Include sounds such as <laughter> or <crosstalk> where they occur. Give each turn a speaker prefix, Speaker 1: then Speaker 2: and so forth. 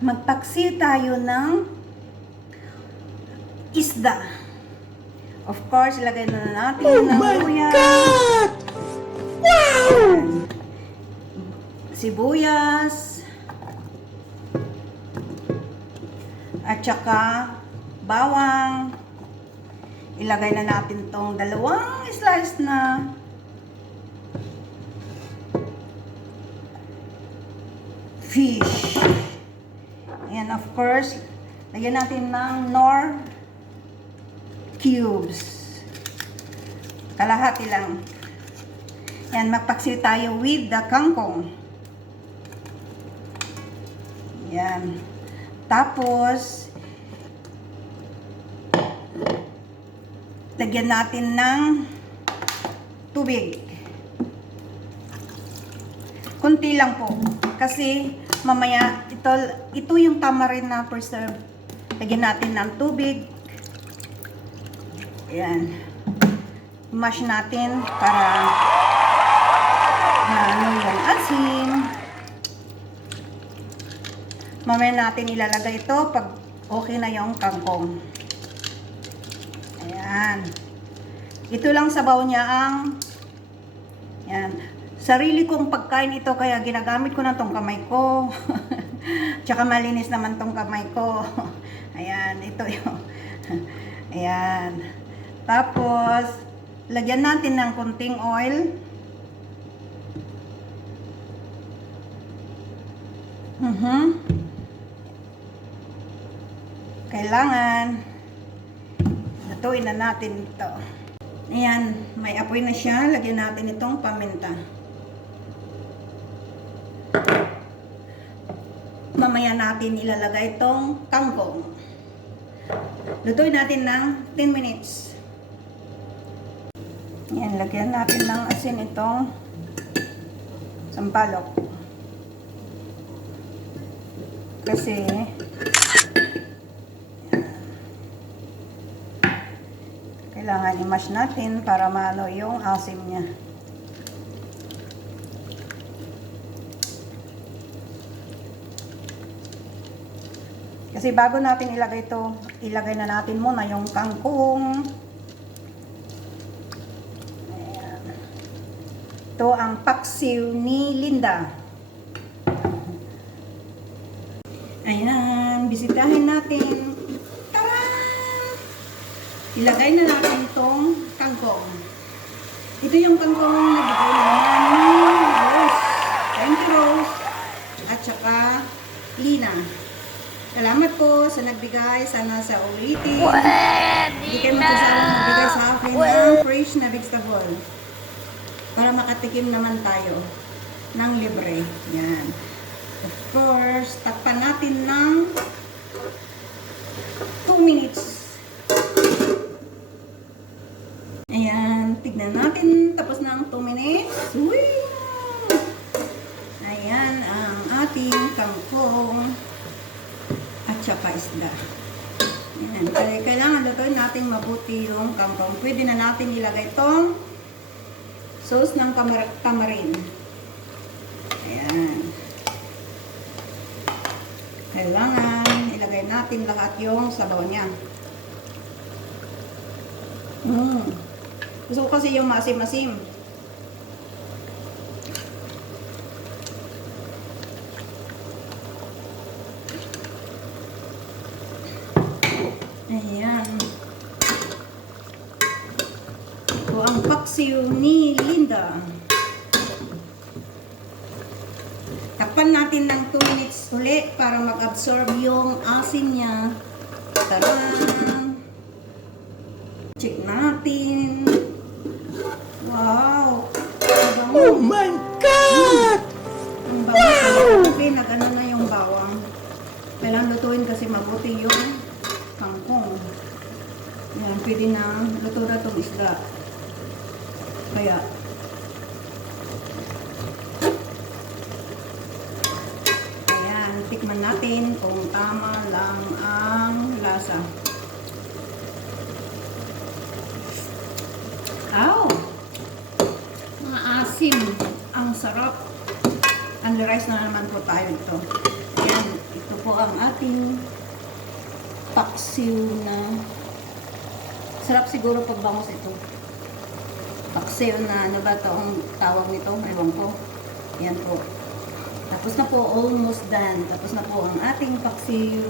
Speaker 1: magpaksi tayo ng isda. Of course, ilagay na natin oh ng luya. Wow! Sibuyas. At saka bawang. Ilagay na natin tong dalawang slice na fish. And of course, lagyan natin ng nor cubes. Kalahati lang. Yan, magpaksi tayo with the kangkong. Yan. Tapos, lagyan natin ng tubig. Kunti lang po. Kasi mamaya, ito, ito yung tamarin na preserve. Lagyan natin ng tubig. Ayan. Mash natin para ano yung asin. Mamaya natin ilalagay ito pag okay na yung kangkong. Ayan. Ito lang sabaw niya ang yan. Sarili kong pagkain ito kaya ginagamit ko na tong kamay ko. <laughs> Tsaka malinis naman tong kamay ko. <laughs> Ayan, ito yung <laughs> Ayan. Tapos, lagyan natin ng kunting oil. Mhm. Kailangan lutuin na natin ito. Ayan, may apoy na siya. Lagyan natin itong paminta. Mamaya natin ilalagay itong kangkong. Lutuin natin ng 10 minutes. Ayan, lagyan natin ng asin itong sampalok. Kasi, kailangan i-mash natin para maano yung asim niya. Kasi bago natin ilagay ito, ilagay na natin muna yung kangkong. Ayan. Ito ang paksiw ni Linda. Ayan, bisitahin natin. Tara! Ilagay na natin itong kangkong. Ito yung kangkong na bigay naman nagbigay. Sana sa ulitin. Hindi kayo magsasalang magbigay sa akin ng fresh na vegetable. Para makatikim naman tayo ng libre. Yan. Of course, takpan natin ng 2 minutes. Ayan, tignan natin. Tapos na ang 2 minutes. Uy! Ayan ang ating kangkong at saka isda. Ayan. Kaya kailangan lutuin natin mabuti yung kangkong. Pwede na natin ilagay itong sauce ng tamar tamarin. Ayan. Kailangan ilagay natin lahat yung sabaw niya. Mm. Gusto ko kasi yung masim-masim. Ayan. Ito ang paksiw ni Linda. Takpan natin ng 2 minutes ulit para mag-absorb yung asin niya. Tara! Check natin. Wow!
Speaker 2: Oh my God!
Speaker 1: Ang bango. Okay, nag-ano na yung bawang. Kailangan lutuin kasi mabuti yung kangkong. Yan, pwede na luto na itong isda. Kaya, ayan, tikman natin kung tama lang ang lasa. Aw! Maasim. Ang sarap. Unli rice na naman po tayo ito. Ayan, ito po ang ating paksiw na sarap siguro pag bangus ito. Paksiw na ano ba ito ang tawag nito? Ewan ko. Yan po. Tapos na po, almost done. Tapos na po ang ating paksiw.